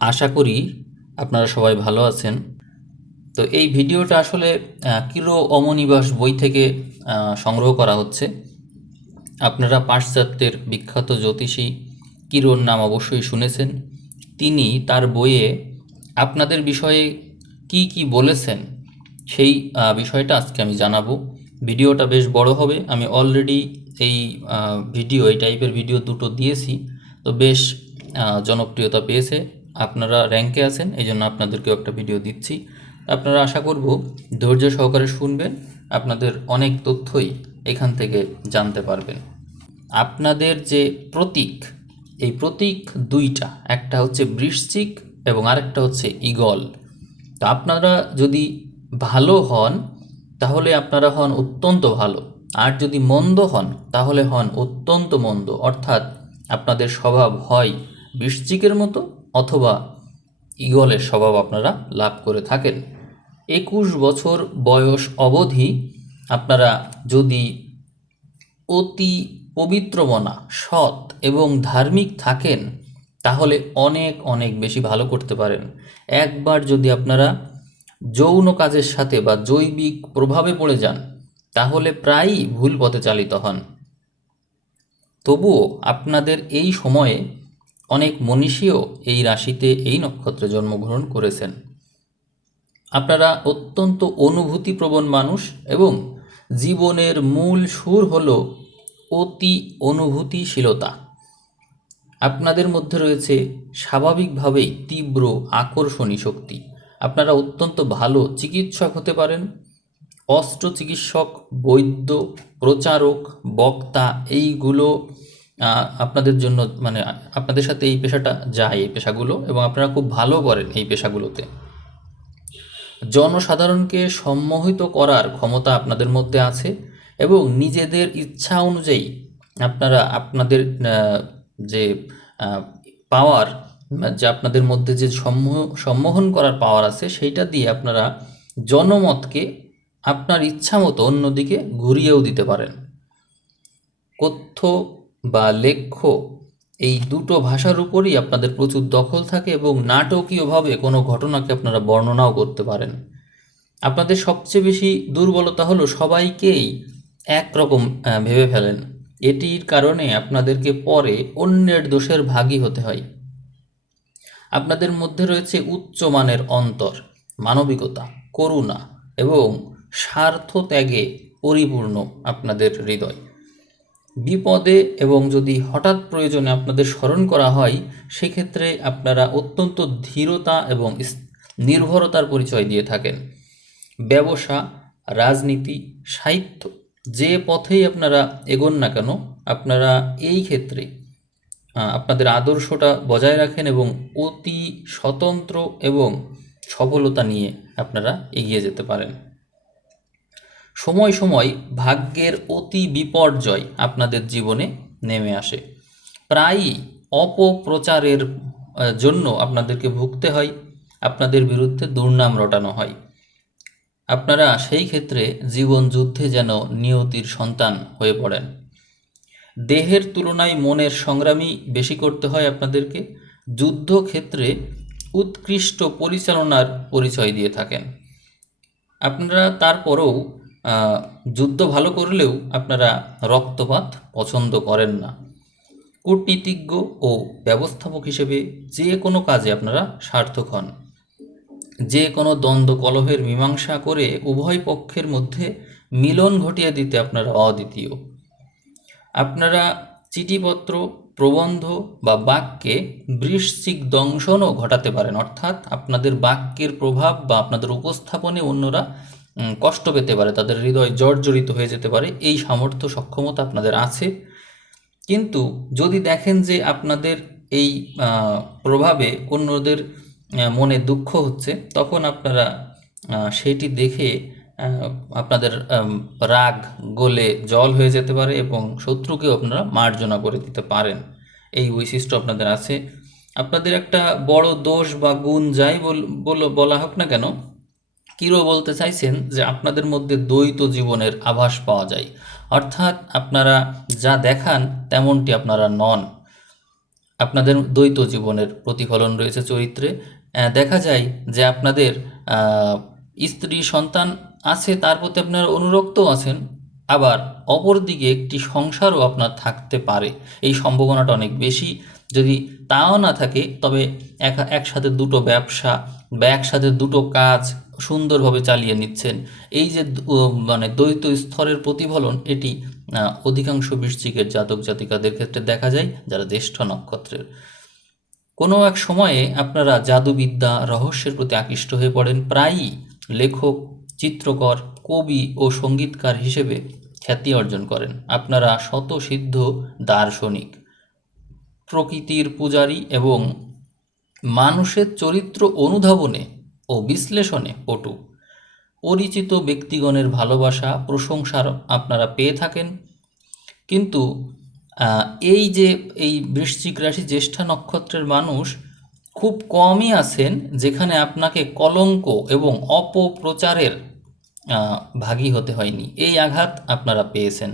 আশা করি আপনারা সবাই ভালো আছেন। তো এই ভিডিওটা আসলে কিরো অমনিবাস বই থেকে সংগ্রহ করা হচ্ছে। আপনারা পাশ্চাত্যের বিখ্যাত জ্যোতিষী কিরোর নাম অবশ্যই শুনেছেন। তিনি তার বইয়ে আপনাদের বিষয়ে কি কি বলেছেন সেই বিষয়টা আজকে আমি জানাবো। ভিডিওটা বেশ বড় হবে। আমি অলরেডি এই এই টাইপের ভিডিও দুটো দিয়েছি, তো বেশ জনপ্রিয়তা পেয়েছে। আপনারা র্যাঙ্কে আছেন, এই জন্য আপনাদেরকেও একটা ভিডিও দিচ্ছি। আপনারা আশা করব ধৈর্য সহকারে শুনবেন, আপনাদের অনেক তথ্যই এখান থেকে জানতে পারবেন। আপনাদের যে প্রতীক, এই প্রতীক দুইটা, একটা হচ্ছে বৃশ্চিক এবং আরেকটা হচ্ছে ঈগল। তো আপনারা যদি ভালো হন তাহলে আপনারা হন অত্যন্ত ভালো, আর যদি মন্দ হন তাহলে হন অত্যন্ত মন্দ। অর্থাৎ আপনাদের স্বভাব হয় বৃশ্চিকের মতো অথবা ঈগলের স্বভাব আপনারা লাভ করে থাকেন। 21 বছর বয়স অবধি আপনারা যদি অতি পবিত্রমনা, সৎ এবং ধার্মিক থাকেন তাহলে অনেক অনেক বেশি ভালো করতে পারেন। একবার যদি আপনারা যৌন কাজের সাথে বা জৈবিক প্রভাবে পড়ে যান তাহলে প্রায়ই ভুল পথে চালিত হন। তবুও আপনাদের এই সময়ে অনেক মনীষীও এই রাশিতে, এই নক্ষত্রে জন্মগ্রহণ করেছেন। আপনারা অত্যন্ত অনুভূতিপ্রবণ মানুষ এবং জীবনের মূল সুর হল অতি অনুভূতিশীলতা। আপনাদের মধ্যে রয়েছে স্বাভাবিকভাবেই তীব্র আকর্ষণী শক্তি। আপনারা অত্যন্ত ভালো চিকিৎসক হতে পারেন। অস্ত্র চিকিৎসক, বৈদ্য, প্রচারক, বক্তা, এইগুলো আপনাদের জন্য মানে আপনাদের সাথে এই পেশাটা যায়, এই পেশাগুলো, এবং আপনারা খুব ভালো করেন এই পেশাগুলোতে। জনসাধারণকে সম্মোহিত করার ক্ষমতা আপনাদের মধ্যে আছে এবং নিজেদের ইচ্ছা অনুযায়ী আপনারা আপনাদের যে পাওয়ার, যে আপনাদের মধ্যে যে সম্মোহন করার পাওয়ার আছে, সেইটা দিয়ে আপনারা জনমতকে আপনার ইচ্ছা মতো অন্যদিকে ঘুরিয়েও দিতে পারেন। কথ্য বা লেখ্য, এই দুটো ভাষার উপরই আপনাদের প্রচুর দখল থাকে এবং নাটকীয়ভাবে কোনো ঘটনাকে আপনারা বর্ণনাও করতে পারেন। আপনাদের সবচেয়ে বেশি দুর্বলতা হলো সবাইকেই একরকম ভেবে ফেলেন। এটির কারণে আপনাদেরকে পরে অন্যের দোষের ভাগী হতে হয়। আপনাদের মধ্যে রয়েছে উচ্চমানের অন্তর, মানবিকতা, করুণা এবং স্বার্থ ত্যাগে পরিপূর্ণ আপনাদের হৃদয়। বিপদে এবং যদি হঠাৎ প্রয়োজনে আপনাদের স্মরণ করা হয়, সেক্ষেত্রে আপনারা অত্যন্ত ধীরতা এবং নির্ভরতার পরিচয় দিয়ে থাকেন। ব্যবসা, রাজনীতি, সাহিত্য, যে পথেই আপনারা এগোন না কেন, আপনারা এই ক্ষেত্রে আপনাদের আদর্শটা বজায় রাখেন এবং অতি স্বতন্ত্র এবং সফলতা নিয়ে আপনারা এগিয়ে যেতে পারেন। সময় সময় ভাগ্যের অতি বিপর্যয় আপনাদের জীবনে নেমে আসে। প্রায়ই অপপ্রচারের জন্য আপনাদেরকে ভুগতে হয়, আপনাদের বিরুদ্ধে দুর্নাম রটানো হয়। আপনারা সেই ক্ষেত্রে জীবন যুদ্ধে যেন নিয়তির সন্তান হয়ে পড়েন। দেহের তুলনায় মনের সংগ্রামী বেশি করতে হয় আপনাদেরকে। যুদ্ধক্ষেত্রে উৎকৃষ্ট পরিচালনার পরিচয় দিয়ে থাকেন। আপনারা তারপরেও যুদ্ধ ভালো করলেও আপনারা রক্তপাত পছন্দ করেন না। কূটনীতিজ্ঞ ও ব্যবস্থাপক হিসেবে যে কোনো কাজে আপনারা সার্থক হন। যে কোনো দ্বন্দ্ব কলহের মীমাংসা করে উভয় পক্ষের মধ্যে মিলন ঘটিয়ে দিতে আপনারা অদ্বিতীয়। আপনারা চিঠিপত্র, প্রবন্ধ বা বাক্যে বৃশ্চিক দংশনও ঘটাতে পারেন। অর্থাৎ আপনাদের বাক্যের প্রভাব বা আপনাদের উপস্থাপনে অন্যরা কষ্ট পেতে পারে, তাদের হৃদয় জর্জরিত হয়ে যেতে পারে। এই সামর্থ্য, সক্ষমতা আপনাদের আছে। কিন্তু যদি দেখেন যে আপনাদের এই প্রভাবে অন্যদের মনে দুঃখ হচ্ছে, তখন আপনারা সেটি দেখে আপনাদের রাগ গলে জল হয়ে যেতে পারে এবং শত্রুকেও আপনারা মার্জনা করে দিতে পারেন। এই বৈশিষ্ট্য আপনাদের আছে। আপনাদের একটা বড় দোষ বা গুণ যাই বলা হোক না কেন, কিরো বলতে চাইছেন যে আপনাদের মধ্যে দ্বৈত জীবনের আভাস পাওয়া যায়। অর্থাৎ আপনারা যা দেখান তেমনটি আপনারা নন। আপনাদের দ্বৈত জীবনের প্রতিফলন রয়েছে চরিত্রে। দেখা যায় যে আপনাদের স্ত্রী সন্তান আছে, তার প্রতি আপনারা অনুরক্তও আছেন, আবার অপরদিকে একটি সংসারও আপনার থাকতে পারে, এই সম্ভাবনাটা অনেক বেশি। যদি তাও না থাকে, তবে একসাথে দুটো ব্যবসা বা একসাথে দুটো কাজ সুন্দরভাবে চালিয়ে নিচ্ছেন। এই যে মানে দ্বৈত স্তরের প্রতিফলন, এটি অধিকাংশ বৃশ্চিকের জাতক জাতিকাদের ক্ষেত্রে দেখা যায় যারা জ্যেষ্ঠ নক্ষত্রের। কোনো এক সময়ে আপনারা জাদুবিদ্যা, রহস্যের প্রতি আকৃষ্ট হয়ে পড়েন। প্রায়ই লেখক, চিত্রকর, কবি ও সঙ্গীতকার হিসেবে খ্যাতি অর্জন করেন। আপনারা স্বতঃসিদ্ধ দার্শনিক, প্রকৃতির পূজারী এবং মানুষের চরিত্র অনুধাবনে ও বিশ্লেষণে পটু। পরিচিত ব্যক্তিগণের ভালোবাসা, প্রশংসার আপনারা পেয়ে থাকেন। কিন্তু এই যে এই বৃশ্চিক রাশি জ্যেষ্ঠা নক্ষত্রের মানুষ খুব কমই আছেন যেখানে আপনাকে কলঙ্ক এবং অপপ্রচারের ভাগী হতে হয়নি। এই আঘাত আপনারা পেয়েছেন।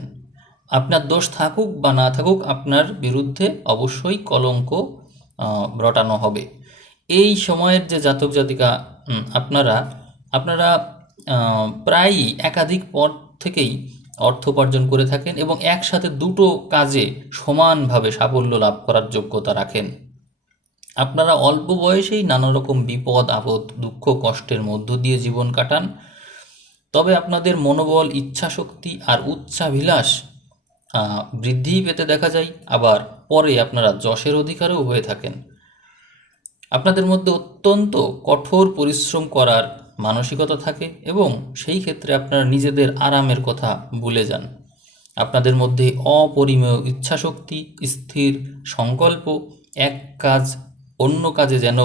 আপনার দোষ থাকুক বা না থাকুক, আপনার বিরুদ্ধে অবশ্যই কলঙ্ক রটানো হবে। এই সময়ের যে জাতক জাতিকা আপনারা আপনারা প্রায়ই একাধিক পথ থেকেই অর্থ উপার্জন করে থাকেন এবং একসাথে দুটো কাজে সমানভাবে সাফল্য লাভ করার যোগ্যতা রাখেন। আপনারা অল্প বয়সেই নানা রকম বিপদ আপদ, দুঃখ কষ্টের মধ্য দিয়ে জীবন কাটান। তবে আপনাদের মনোবল, ইচ্ছাশক্তি আর উচ্চাভিলাষ বৃদ্ধি পেতে দেখা যায়। আবার পরে আপনারা যশের অধিকারীও হয়ে থাকেন। আপনাদের মধ্যে অত্যন্ত কঠোর পরিশ্রম করার মানসিকতা থাকে এবং সেই ক্ষেত্রে আপনারা নিজেদের আরামের কথা ভুলে যান। আপনাদের মধ্যে অপরিমেয় ইচ্ছাশক্তি, স্থির সংকল্প, এক কাজ অন্য কাজে যেন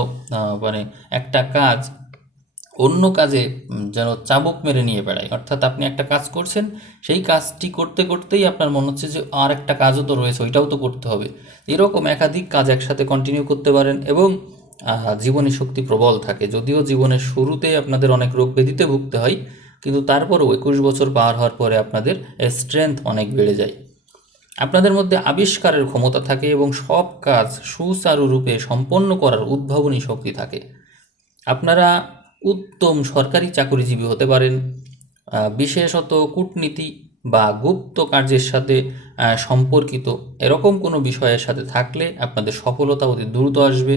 মানে একটা কাজ অন্য কাজে যেন চাবুক মেরে নিয়ে বেড়ায়। অর্থাৎ আপনি একটা কাজ করছেন, সেই কাজটি করতে করতেই আপনার মনে হচ্ছে যে আর একটা কাজও তো রয়েছে, ওইটাও তো করতে হবে। এরকম একাধিক কাজ একসাথে কন্টিনিউ করতে পারেন এবং জীবনী শক্তি প্রবল থাকে। যদিও জীবনের শুরুতেই আপনাদের অনেক রোগ ব্যাধিতে ভুগতে হয়, কিন্তু তারপরেও 21 বছর পার হওয়ার পরে আপনাদের স্ট্রেংথ অনেক বেড়ে যায়। আপনাদের মধ্যে আবিষ্কারের ক্ষমতা থাকে এবং সব কাজ সুচারুরূপে সম্পন্ন করার উদ্ভাবনী শক্তি থাকে। আপনারা উত্তম সরকারি চাকরিজীবী হতে পারেন। বিশেষত কূটনীতি বা গুপ্ত কার্যের সাথে সম্পর্কিত এরকম কোনো বিষয়ের সাথে থাকলে আপনাদের সফলতা অতি দ্রুত আসবে।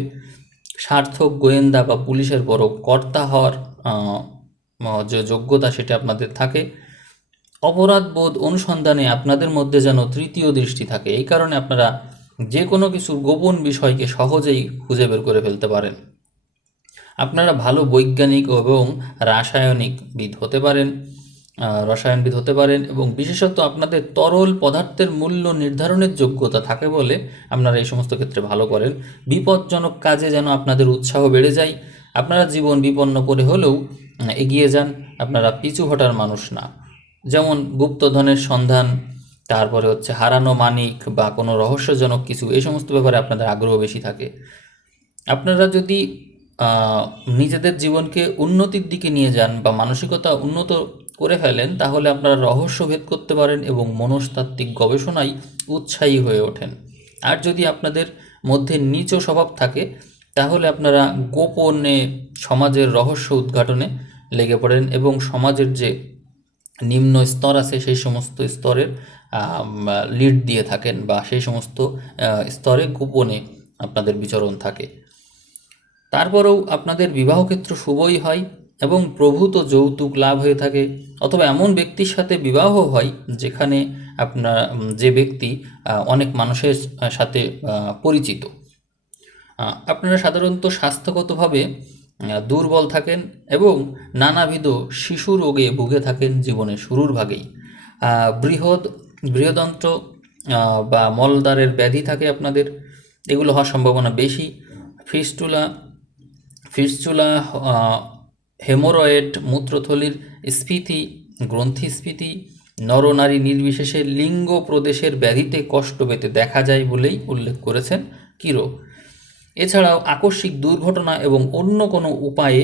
সার্থক গোয়েন্দা বা পুলিশের বড় কর্তা হওয়ার যে যোগ্যতা, সেটা আপনাদের থাকে। অপরাধবোধ অনুসন্ধানে আপনাদের মধ্যে যেন তৃতীয় দৃষ্টি থাকে। এই কারণে আপনারা যে কোনো কিছু গোপন বিষয়কে সহজেই খুঁজে বের করে ফেলতে পারেন। আপনারা ভালো বৈজ্ঞানিক এবং রাসায়নিকবিদ হতে পারেন রসায়নবিদ হতে পারেন এবং বিশেষত আপনাদের তরল পদার্থের মূল্য নির্ধারণের যোগ্যতা থাকে বলে আপনারা এই সমস্ত ক্ষেত্রে ভালো করেন। বিপজ্জনক কাজে যেন আপনাদের উৎসাহ বেড়ে যায়। আপনারা জীবন বিপন্ন করে হলেও এগিয়ে যান। আপনারা পিছু হটার মানুষ না। যেমন গুপ্তধনের সন্ধান, তারপরে হচ্ছে হারানো মানিক বা কোনো রহস্যজনক কিছু, এই সমস্ত ব্যাপারে আপনাদের আগ্রহ বেশি থাকে। আপনারা যদি নিজেদের জীবনকে উন্নতির দিকে নিয়ে যান বা মানসিকতা উন্নত করে ফেলেন, তাহলে আপনারা রহস্য ভেদ করতে পারেন এবং মনস্তাত্ত্বিক গবেষণায় উৎসাহী হয়ে ওঠেন। আর যদি আপনাদের মধ্যে নীচ স্বভাব থাকে, তাহলে আপনারা গোপনে সমাজের রহস্য উদ্ঘাটনে লেগে পড়েন এবং সমাজের যে নিম্ন স্তর আছে সেই সমস্ত স্তরের লিড দিয়ে থাকেন বা সেই সমস্ত স্তরে গোপনে আপনাদের বিচরণ থাকে। তারপরেও আপনাদের বিবাহক্ষেত্র শুভই হয় এবং প্রভূত যৌতুক লাভ হয়ে থাকে, অথবা এমন ব্যক্তির সাথে বিবাহ হয় যেখানে যে ব্যক্তি অনেক মানুষের সাথে পরিচিত। আপনারা সাধারণত স্বাস্থ্যগতভাবে দুর্বল থাকেন এবং নানাবিধ শিশু রোগে ভুগে থাকেন জীবনের শুরুর ভাগেই। বৃহদন্ত্র বা মলদ্বারের ব্যাধি থাকে আপনাদের, এগুলো হওয়ার সম্ভাবনা বেশি। ফিস্টুলা, হেমোরয়েড, মূত্রথলির স্ফীতি, গ্রন্থিস্ফীতি, নরনারী নির্বিশেষে লিঙ্গ প্রদেশের ব্যাধিতে কষ্ট পেতে দেখা যায় বলেই উল্লেখ করেছেন কিরো। এছাড়াও আকস্মিক দুর্ঘটনা এবং অন্য কোনো উপায়ে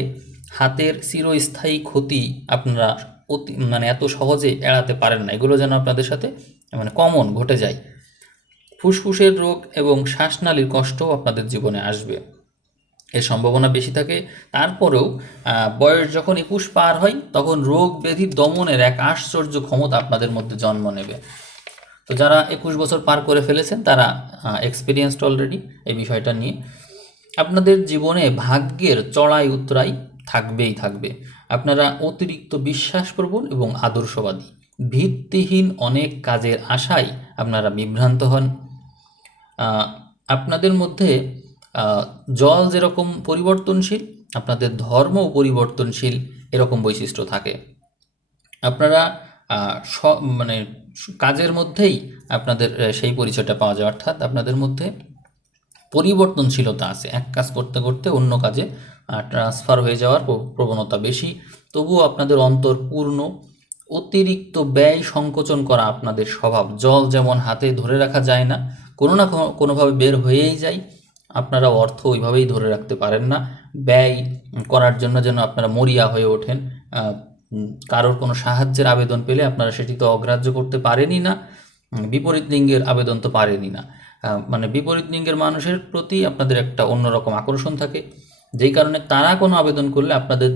হাতের চিরস্থায়ী ক্ষতি আপনারা এত সহজে এড়াতে পারেন না। এগুলো যেন আপনাদের সাথে কমন ঘটে যায়। ফুসফুসের রোগ এবং শ্বাসনালীর কষ্টও আপনাদের জীবনে আসবে, এর সম্ভাবনা বেশি থাকে। তারপরেও বয়স যখন 21 পার হয় তখন রোগ ব্যাধি দমনের এক আশ্চর্য ক্ষমতা আপনাদের মধ্যে জন্ম নেবে। তো যারা 21 বছর পার করে ফেলেছেন তারা এক্সপিরিয়েন্সড অলরেডি এই বিষয়টা নিয়ে। আপনাদের জীবনে ভাগ্যের চড়াই উতরাই থাকবেই থাকবে। আপনারা অতিরিক্ত বিশ্বাসপ্রবণ এবং আদর্শবাদী। ভিত্তিহীন অনেক কাজের আশায় আপনারা বিভ্রান্ত হন। আপনাদের মধ্যে জল যেরকম পরিবর্তনশীল, আপনাদের ধর্মও পরিবর্তনশীল, এরকম বৈশিষ্ট্য থাকে। আপনারা মানে কাজের মধ্যেই আপনাদের সেই পরিচয়টা পাওয়া যায়, অর্থাৎ আপনাদের মধ্যে পরিবর্তনশীলতা আছে। এক কাজ করতে করতে অন্য কাজে ট্রান্সফার হয়ে যাওয়ার প্রবণতা বেশি। তবুও আপনাদের অন্তর পূর্ণ। অতিরিক্ত ব্যয় সংকোচন করা আপনাদের স্বভাব। জল যেমন হাতে ধরে রাখা যায় না, কোনো না কোনোভাবে বের হয়েই যায়, আপনারা অর্থ ওইভাবেই ধরে রাখতে পারেন না। ব্যয় করার জন্য যেন আপনারা মরিয়া হয়ে ওঠেন। কারোর কোনো সাহায্যের আবেদন পেলে আপনারা সেটি তো অগ্রাহ্য করতে পারেনই না, বিপরীত লিঙ্গের আবেদন তো পারেনই না। মানে বিপরীত লিঙ্গের মানুষের প্রতি আপনাদের একটা অন্যরকম আকর্ষণ থাকে, যেই কারণে তারা কোনো আবেদন করলে আপনাদের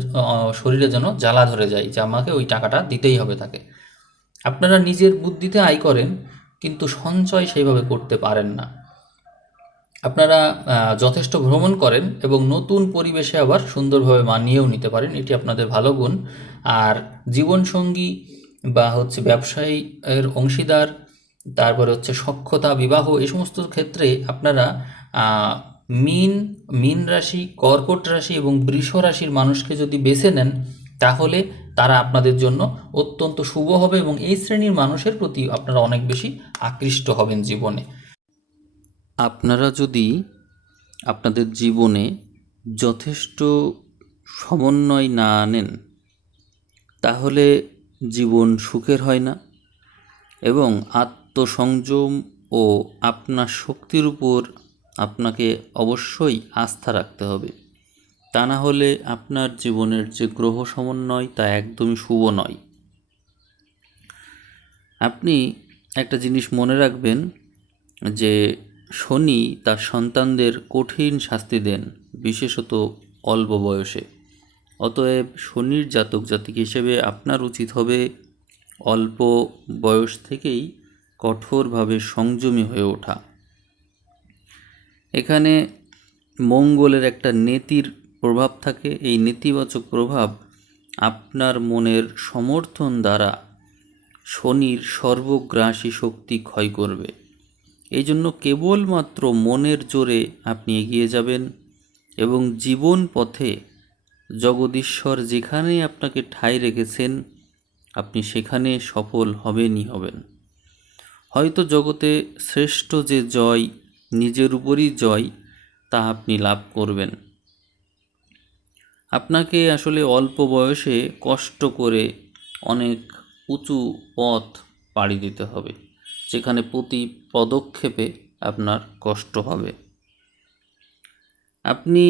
শরীরে যেন জ্বালা ধরে যায় যে আমাকে ওই টাকাটা দিতেই হবে তাকে। আপনারা নিজের বুদ্ধিতে আয় করেন, কিন্তু সঞ্চয় সেইভাবে করতে পারেন না। আপনারা যথেষ্ট ভ্রমণ করেন এবং নতুন পরিবেশে আবার সুন্দরভাবে মানিয়েও নিতে পারেন, এটি আপনাদের ভালো গুণ। আর জীবনসঙ্গী বা ব্যবসায়ী এর অংশীদার, তারপরে সখ্যতা, বিবাহ, এই সমস্ত ক্ষেত্রে আপনারা মীন রাশি, কর্কট রাশি এবং বৃষ রাশির মানুষকে যদি বেছে নেন তাহলে তারা আপনাদের জন্য অত্যন্ত শুভ হবে এবং এই শ্রেণীর মানুষের প্রতি আপনারা অনেক বেশি আকৃষ্ট হবেন জীবনে। আপনারা যদি আপনাদের জীবনে যথেষ্ট সমন্বয় না আনেন তাহলে জীবন সুখের হয় না, এবং আত্মসংযম ও আপনার শক্তির উপর আপনাকে অবশ্যই আস্থা রাখতে হবে। তা না হলে আপনার জীবনের যে গ্রহ সমন্বয় তা একদমই শুভ নয়। আপনি একটা জিনিস মনে রাখবেন যে শনি তার সন্তানদের কঠিন শাস্তি দেন, বিশেষত অল্প বয়সে। অতএব শনির জাতক জাতিক হিসেবে আপনার উচিত হবে অল্প বয়স থেকেই কঠোরভাবে সংযমী হয়ে ওঠা। এখানে মঙ্গলের একটা নেতির প্রভাব থাকে। এই নেতিবাচক প্রভাব আপনার মনের সমর্থন দ্বারা শনির সর্বগ্রাসী শক্তি ক্ষয় করবে। এই জন্য কেবলমাত্র মনের জোরে আপনি এগিয়ে যাবেন এবং জীবন পথে জগদীশ্বর যেখানেই আপনাকে ঠাঁই রেখেছেন আপনি সেখানে সফল হবেনই হবেন। হয়তো জগতে শ্রেষ্ঠ যে জয়, নিজের উপরই জয়, তা আপনি লাভ করবেন। আপনাকে আসলে অল্প বয়সে কষ্ট করে অনেক উঁচু পথ পাড়ি দিতে হবে, যেখানে প্রতি পদক্ষেপে আপনার কষ্ট হবে। আপনি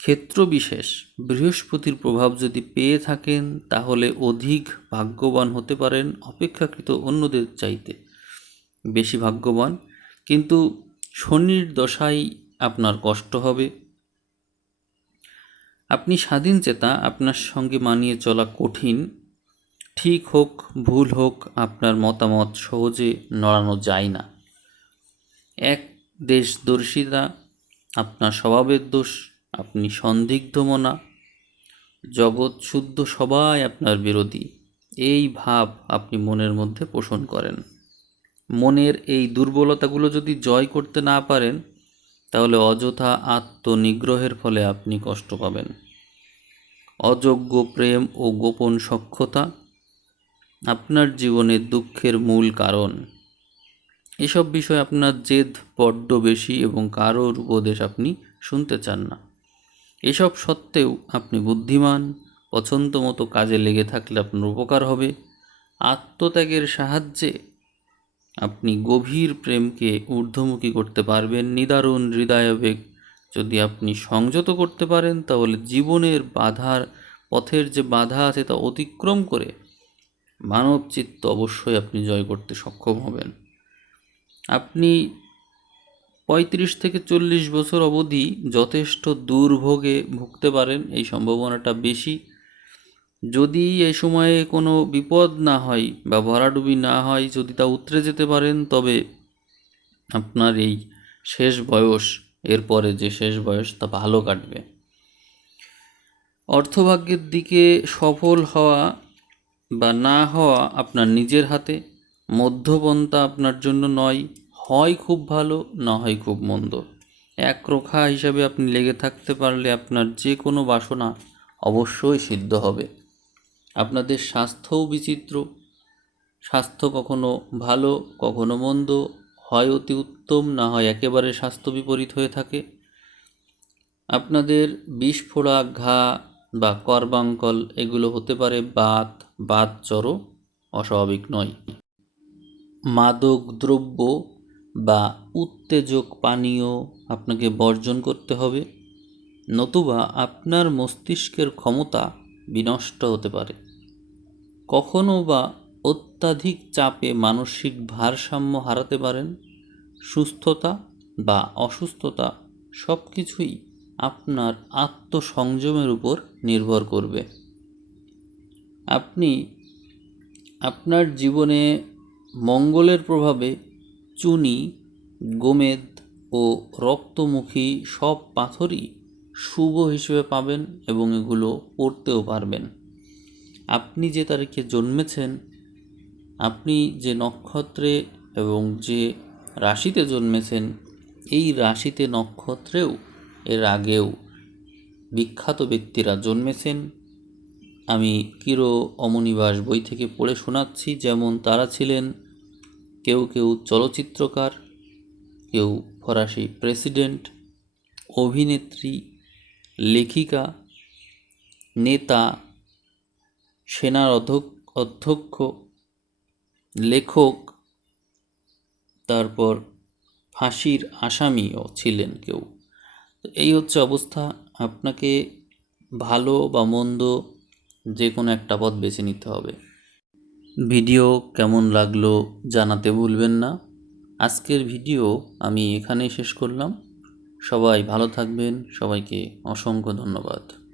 ক্ষেত্রবিশেষ বৃহস্পতির প্রভাব যদি পেয়ে থাকেন তাহলে অধিক ভাগ্যবান হতে পারেন, অপেক্ষাকৃত অন্যদের চাইতে বেশি ভাগ্যবান। কিন্তু শনির দশায় আপনার কষ্ট হবে। আপনি স্বাধীন চেতা, আপনার সঙ্গে মানিয়ে চলা কঠিন। ঠিক হোক ভুল হোক, আপনার মতামত সহজে নড়ানো যায় না। এক দেশদর্শিতা আপনার স্বভাবের দোষ। আপনি সন্দিগ্ধ মনা, জগৎ শুদ্ধ সবাই আপনার বিরোধী, এই ভাব আপনি মনের মধ্যে পোষণ করেন। মনের এই দুর্বলতাগুলো যদি জয় করতে না পারেন তাহলে অযথা আত্মনিগ্রহের ফলে আপনি কষ্ট পাবেন। অযোগ্য প্রেম ও গোপন সখ্যতা আপনার জীবনের দুঃখের মূল কারণ। এসব বিষয়ে আপনার জেদ বড্ড বেশি এবং কারোর উপদেশ আপনি শুনতে চান না। এসব সত্ত্বেও আপনি বুদ্ধিমান, পছন্দ মতো কাজে লেগে থাকলে আপনার উপকার হবে। আত্মত্যাগের সাহায্যে আপনি গভীর প্রেমকে ঊর্ধ্বমুখী করতে পারবেন। নিদারুণ হৃদয়াবেগ যদি আপনি সংযত করতে পারেন তাহলে জীবনের পথের যে বাধা আছে তা অতিক্রম করে মানব চিত্ত অবশ্যই আপনি জয় করতে সক্ষম হবেন। আপনি 35 থেকে 40 বছর অবধি যথেষ্ট দুর্ভোগে ভুগতে পারেন, এই সম্ভাবনাটা বেশি। যদি এই সময়ে কোনো বিপদ না হয় বা ভরাডুবি না হয়, যদি তা উতরে যেতে পারেন, তবে আপনার এই শেষ বয়স, এরপরে যে শেষ বয়স, তা ভালো কাটবে। অর্থভাগ্যের দিকে সফল হওয়া বা না হওয়া আপনার নিজের হাতে। মধ্যপন্থা আপনার জন্য নয়, হয় খুব ভালো, না হয় খুব মন্দ। একরোখা হিসাবে আপনি লেগে থাকতে পারলে আপনার যে কোনো বাসনা অবশ্যই সিদ্ধ হবে। আপনাদের স্বাস্থ্যও বিচিত্র, স্বাস্থ্য কখনো ভালো, কখনো মন্দ, হয় অতি উত্তম, না হয় একেবারে স্বাস্থ্য বিপরীত হয়ে থাকে। আপনাদের বিষফোড়া, ঘা বা করবাঙ্কল এগুলো হতে পারে বাতজ্বরও অস্বাভাবিক নয়। মাদক দ্রব্য বা উত্তেজক পানীয় আপনাকে বর্জন করতে হবে, নতুবা আপনার মস্তিষ্কের ক্ষমতা বিনষ্ট হতে পারে। কখনো বা অত্যাধিক চাপে মানসিক ভারসাম্য হারাতে পারেন। সুস্থতা বা অসুস্থতা সব কিছুই আপনার আত্মসংযমের উপর নির্ভর করবে। আপনি আপনার জীবনে মঙ্গলের প্রভাবে চুনি, গোমেদ ও রক্তমুখী সব পাথরই শুভ হিসেবে পাবেন এবং এগুলো পড়তেও পারবেন। আপনি যে তারিখে জন্মেছেন, আপনি যে নক্ষত্রে এবং যে রাশিতে জন্মেছেন, এই রাশিতে নক্ষত্রেও এর আগেও বিখ্যাত ব্যক্তিরা জন্মেছেন। আমি কিরো অমনিবাস বই থেকে পড়ে শোনাচ্ছি, যেমন তারা ছিলেন কেউ কেউ চলচ্চিত্রকার, কেউ ফরাসি প্রেসিডেন্ট, অভিনেত্রী, লেখিকা, নেতা, সেনার অধ্যক্ষ, লেখক, তারপর ফাঁসির আসামিও ছিলেন কেউ। তো এই হচ্ছে অবস্থা। আপনাকে ভালো বা মন্দ যে কোনো একটা পথ বেছে নিতে হবে। ভিডিও কেমন লাগলো জানাতে ভুলবেন না। আজকের ভিডিও আমি এখানেই শেষ করলাম। সবাই ভালো থাকবেন, সবাইকে অসংখ্য ধন্যবাদ।